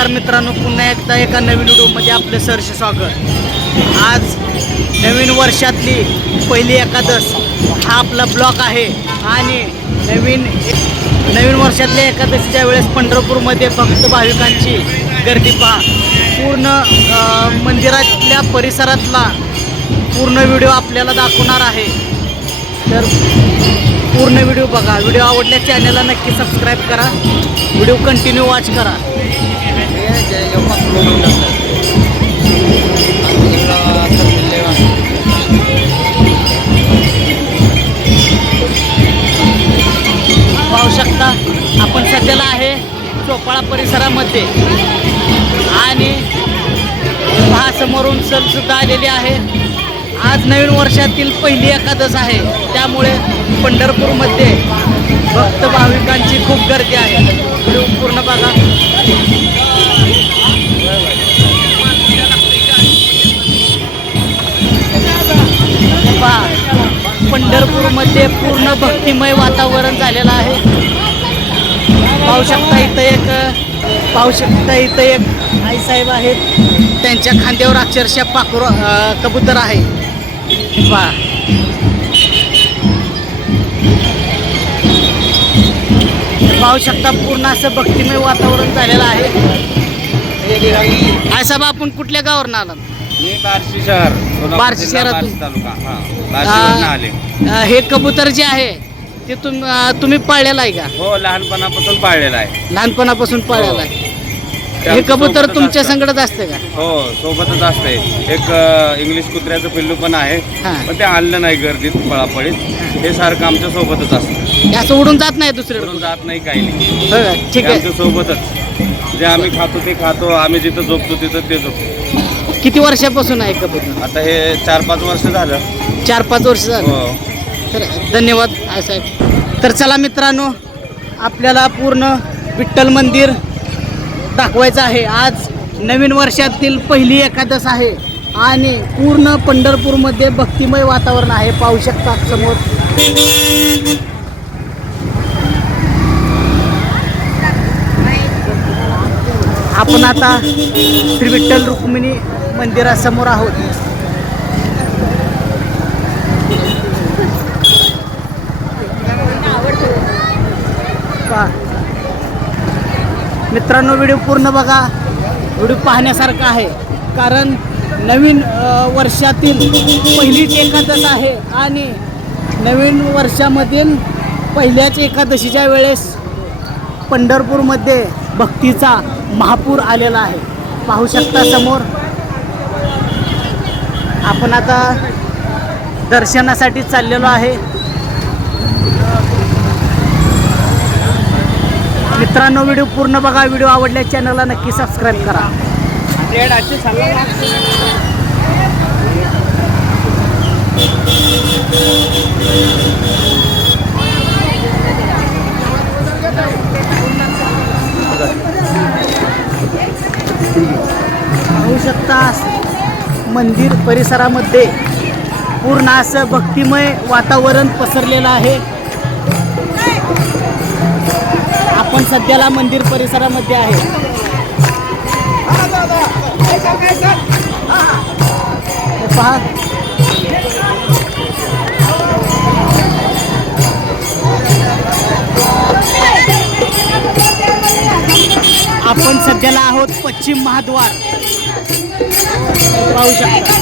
नमस्कार मित्रांनो पुन्हा एकदा एका नवीन व्हिडिओमध्ये आपलं सहर्ष स्वागत. आज नवीन वर्षातली पहिली एकादश हा आपला ब्लॉक आहे आणि नवीन नवीन वर्षातल्या एकादशीच्या वेळेस पंढरपूरमध्ये भक्त भाविकांची गर्दी पहा. पूर्ण मंदिरातल्या परिसरातला पूर्ण व्हिडिओ आपल्याला दाखवणार आहे. तर पूर्ण व्हिडिओ बघा. व्हिडिओ आवडल्या चॅनलला नक्की सबस्क्राईब करा. व्हिडिओ कंटिन्यू वॉच करा. पाहू शकता आपण सध्याला आहे चोपाळा परिसरामध्ये. आणि पहा समोरून सण सुद्धा आलेली आहे. आज नवीन वर्षातील पहिली एकादश आहे. त्यामुळे पंढरपूरमध्ये भक्त भाविकांची खूप गर्दी आहे. भक्तिमय वातावरण झालेलं आहे. पाहू शकता इथं एक पाहू शकता इथं एक आईसाहेब आहेत. त्यांच्या खांद्यावर अक्षरशः पाखरू कबूतर आहे. पहा. पाहू शकता पूर्ण असं भक्तिमय वातावरण झालेलं आहे. आईसाहेब आपण कुठल्या गावावरून आलात? मी बार्शी शहर बार्शी शहरातून? हा आले. हे कबूतर जे आहे ते तुम अं, तुम्ही पाळलेलं आहे का? हो लहानपणापासून पाळलेला आहे. लहानपणापासून पाळलेलं आहे. हे. आमच्या कबूतर सोबतच तुमच्या असतं. असतं का? हो सोबतच असते. एक अ, इंग्लिश कुत्र्याचं पिल्लू पण आहे. हा. पण ते आणलं नाही गर्दीत पळापळीत. हे. सारखं आमच्या सोबतच असतं. हे असं उडून जात नाही दुसरीकडे सोडून जात नाही काही नाही. हो का? ठीक ते आहे. आमच्या सोबतच. जे आम्ही खातो ते खातो आम्ही जिथं झोपतो तिथं ते झोपतो. किती वर्षापासून आहे कबूतर? आता हे चार पाच वर्ष झालं. चार पाच वर्ष झालं. हो. तर धन्यवाद आय साहेब. तर चला मित्रांनो आपल्याला पूर्ण विठ्ठल मंदिर दाखवायचं आहे. आज नवीन वर्षातील पहिली एकादश आहे आणि पूर्ण पंढरपूरमध्ये भक्तिमय वातावरण आहे. पाहू शकता समोर. आपण आता श्री विठ्ठल रुक्मिणी मंदिरासमोर आहोत. मित्रांनो व्हिडिओ पूर्ण बघा. व्हिडिओ पाहण्यासारखा आहे. कारण नवीन वर्षातील पहिलीच एकादश आहे आणि नवीन वर्षामधील पहिल्याच एकादशीच्या वेळेस पंढरपूरमध्ये भक्तीचा महापूर आलेला आहे. पाहू शकता समोर. आपण आता दर्शनासाठी चाललेलो आहे. मित्रांनो व्हिडिओ पूर्ण बघा. व्हिडिओ आवडल्या चॅनलला नक्की सबस्क्राईब करा. पाहू शकता मंदिर परिसरामध्ये पूर्ण असं भक्तिमय वातावरण पसरलेलं आहे. आपण सध्याला मंदिर परिसरामध्ये आहे. पहा. आपण सध्याला आहोत पश्चिम महाद्वार. पाहू शकता.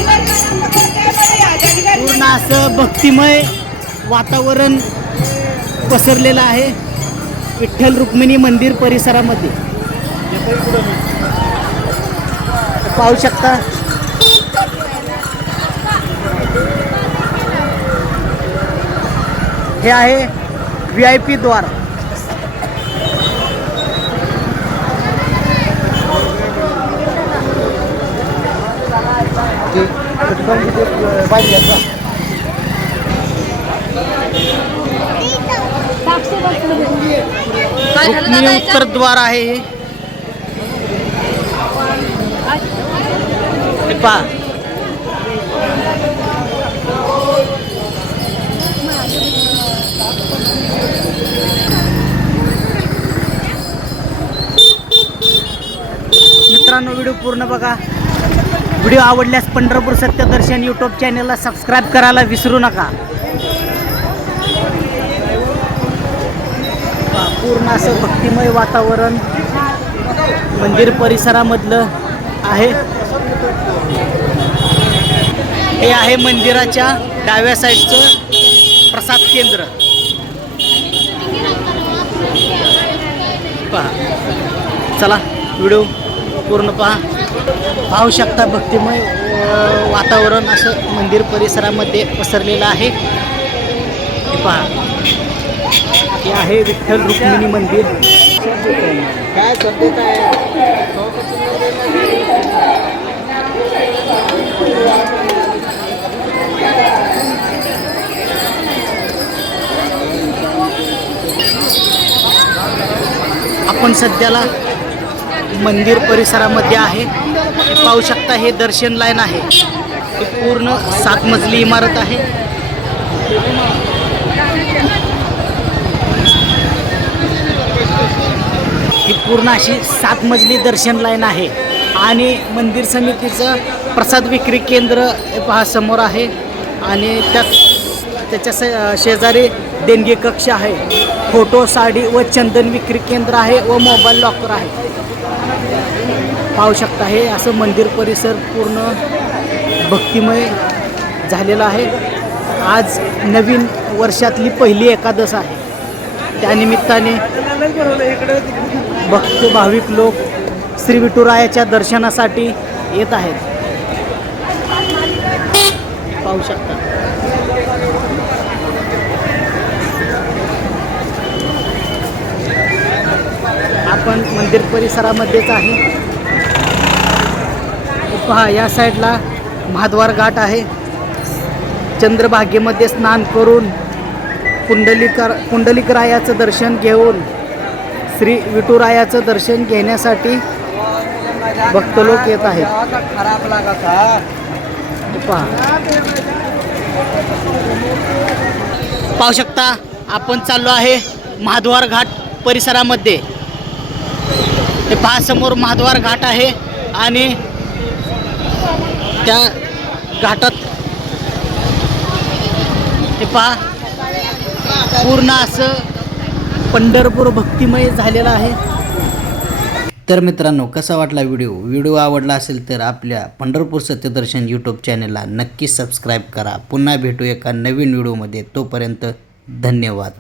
पूर्ण असं भक्तिमय वातावरण पसरलेलं आहे. विठ्ठल रुक्मिणी मंदिर परिसरामध्ये. पाहू शकता. हे आहे व्ही आय पी द्वार. रुक्मिणी उत्तर द्वार आहे. हे पहा. मित्रांनो व्हिडिओ पूर्ण बघा. व्हिडिओ आवडल्यास पंढरपूर सत्यदर्शन यूट्यूब चॅनलला सबस्क्राईब करायला विसरू नका. पूर्ण असं भक्तिमय वातावरण मंदिर परिसरामधलं आहे. हे आहे मंदिराच्या डाव्या साईडचं प्रसाद केंद्र. पहा. चला व्हिडिओ पूर्ण पहा. पाहू शकता भक्तिमय वातावरण असं मंदिर परिसरामध्ये पसरलेलं आहे. हे पहा. हे आहे विठ्ठल रुक्मिणी मंदिर. काय सध्या आहे आपण सध्याला मंदिर परिसरामध्ये आहे. पाहू शकता हे दर्शन लाईन आहे. हे पूर्ण सात मजली इमारत आहे. पूर्ण अशी सात मजली दर्शन लाईन आहे. आणि मंदिर समितीचं प्रसाद विक्री केंद्र पहा समोर आहे. आणि त्या त्याच्या स- शेजारी देणगी कक्ष आहे. फोटो साडी व चंदन विक्री केंद्र आहे व मोबाईल लॉकर आहे. पाहू शकता हे असं मंदिर परिसर पूर्ण भक्तिमय झालेलं आहे. आज नवीन वर्षातली पहिली एकादश आहे. त्यानिमित्ताने भक्त भाविक लोक श्री विठुरायाच्या दर्शनासाठी येत आहेत. पाहू शकता. आपण मंदिर परिसरामध्येच आहे. पहा या साईडला महाद्वार घाट आहे. चंद्रभागेमध्ये स्नान करून पुंडलिकर कुंडलिकरायाचं दर्शन घेऊन श्री विठुरायाचं दर्शन घेण्यासाठी भक्त लोक येत आहेत. खराब पहा. पाहू शकता आपण चाललो आहे महाद्वार घाट परिसरामध्ये. ते पहा समोर महाद्वार घाट आहे आणि त्या घाटात ते पहा पूर्ण असं पंढरपूर भक्तिमय झालेलं आहे. तर मित्रांनो कसा वाटला व्हिडिओ? व्हिडिओ आवडला असेल तर आपल्या पंढरपूर सत्यदर्शन यूट्यूब चॅनलला नक्की सबस्क्राईब करा. पुन्हा भेटू एका नवीन व्हिडिओमध्ये. तोपर्यंत धन्यवाद.